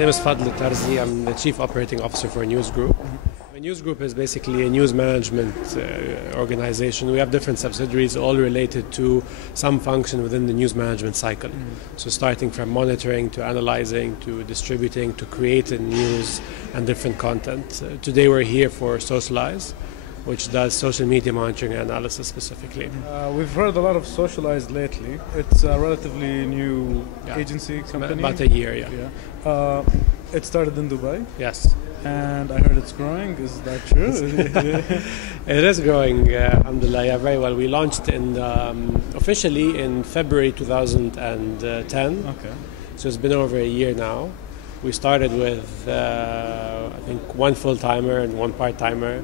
name is Fadl Tarzi. I'm the Chief Operating Officer for a news group. A news group is basically a news management organization. We have different subsidiaries all related to some function within the news management cycle. So starting from monitoring to analyzing to distributing to creating news and different content. Today we're here for Socialize, which does social media monitoring and analysis specifically. We've heard a lot of Socialize lately. It's a relatively new agency company. About a year, yeah. It started in Dubai. Yes. And I heard it's growing. Is that true? It is growing, alhamdulillah, yeah, very well. We launched officially in February 2010. Okay. So it's been over a year now. We started with, I think, one full-timer and one part-timer.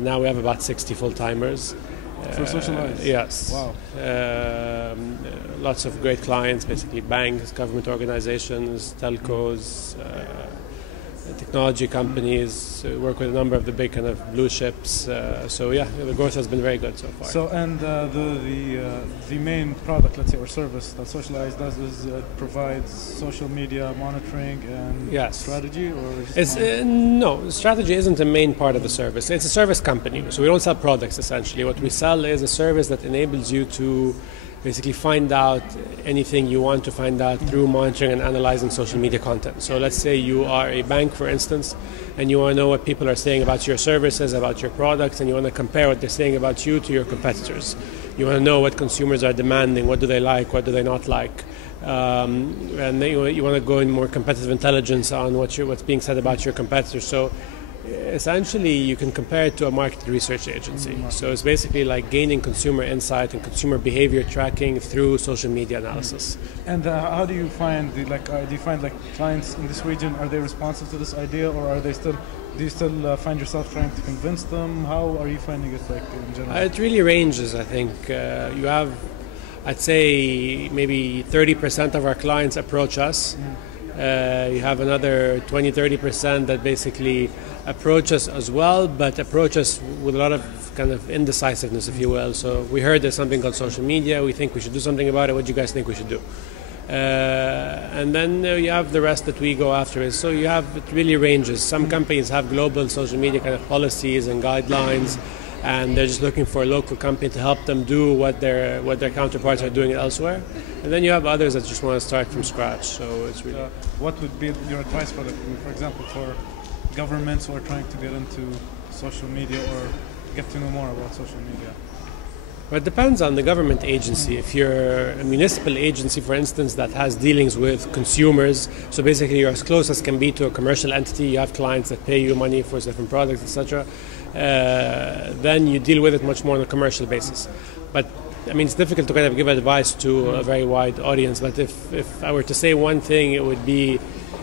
Now we have about 60 full-timers. For Socialize? Yes. Wow. Lots of great clients, basically banks, government organizations, telcos, technology companies. We work with a number of the big kind of blue chips. So yeah, the growth has been very good so far. So and the main product, let's say, or service that Socialize does is it provides social media monitoring and strategy, or it's no, strategy isn't a main part of the service. It's a service company, so we don't sell products essentially. What we sell is a service that enables you to basically find out anything you want to find out through monitoring and analyzing social media content. So let's say you are a bank, for instance, and you want to know what people are saying about your services, about your products, and you want to compare what they're saying about you to your competitors. You want to know what consumers are demanding, what do they like, what do they not like. And then you want to go in more competitive intelligence on what's being said about your competitors. So essentially, you can compare it to a market research agency. So it's basically like gaining consumer insight and consumer behavior tracking through social media analysis. And how do you find do you find clients in this region? Are they responsive to this idea, or are they still? Do you still find yourself trying to convince them? How are you finding it in general? It really ranges. I think you have, I'd say, maybe 30% of our clients approach us. You have another 20-30% that basically approach us as well, but approach us with a lot of kind of indecisiveness, if you will. So we heard there's something called social media. We think we should do something about it. What do you guys think we should do? And then you have the rest that we go after. It really ranges. Some companies have global social media kind of policies and guidelines, and they're just looking for a local company to help them do what their counterparts are doing elsewhere. And then you have others that just want to start from scratch. So it's really. What would be your advice for example, for governments who are trying to get into social media or get to know more about social media? Well, it depends on the government agency. If you're a municipal agency, for instance, that has dealings with consumers, so basically you're as close as can be to a commercial entity, you have clients that pay you money for different products, etc., then you deal with it much more on a commercial basis. But I mean, it's difficult to kind of give advice to a very wide audience, but if I were to say one thing, it would be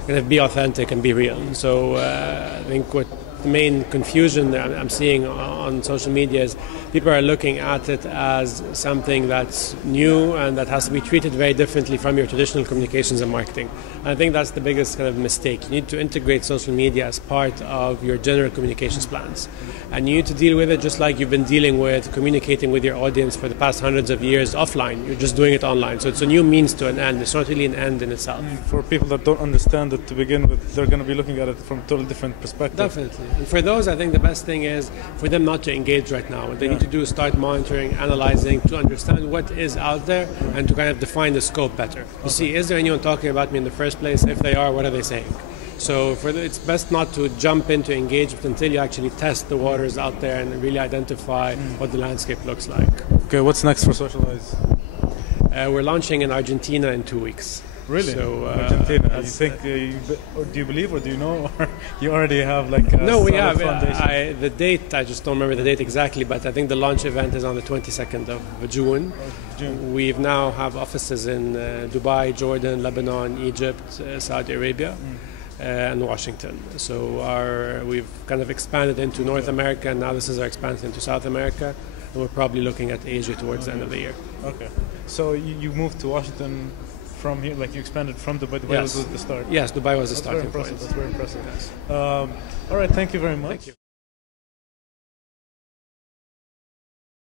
kind of be authentic and be real. So I think what the main confusion that I'm seeing on social media is people are looking at it as something that's new and that has to be treated very differently from your traditional communications and marketing. And I think that's the biggest kind of mistake. You need to integrate social media as part of your general communications plans. And you need to deal with it just like you've been dealing with communicating with your audience for the past hundreds of years offline. You're just doing it online. So it's a new means to an end. It's not really an end in itself. For people that don't understand it to begin with, they're going to be looking at it from a totally different perspective. Definitely. And for those, I think the best thing is for them not to engage right now. What they need to do is start monitoring, analyzing, to understand what is out there and to kind of define the scope better. You see, is there anyone talking about me in the first place? If they are, what are they saying? So it's best not to jump into engagement until you actually test the waters out there and really identify what the landscape looks like. Okay, what's next for Socialize? We're launching in Argentina in 2 weeks. Really? So, Argentina. You think? Or do you believe, or do you know, or you already have a no? We have foundation? The date. I just don't remember the date exactly, but I think the launch event is on the 22nd of June. We've now have offices in Dubai, Jordan, Lebanon, Egypt, Saudi Arabia, and Washington. So we've kind of expanded into North America, and now this is our expansion into South America, and we're probably looking at Asia towards the end of the year. Okay. So you moved to Washington from here, you expanded from Dubai. Dubai was the start. Yes, Dubai was the starting point. That's very impressive. Yes. All right, thank you very much. Thank you.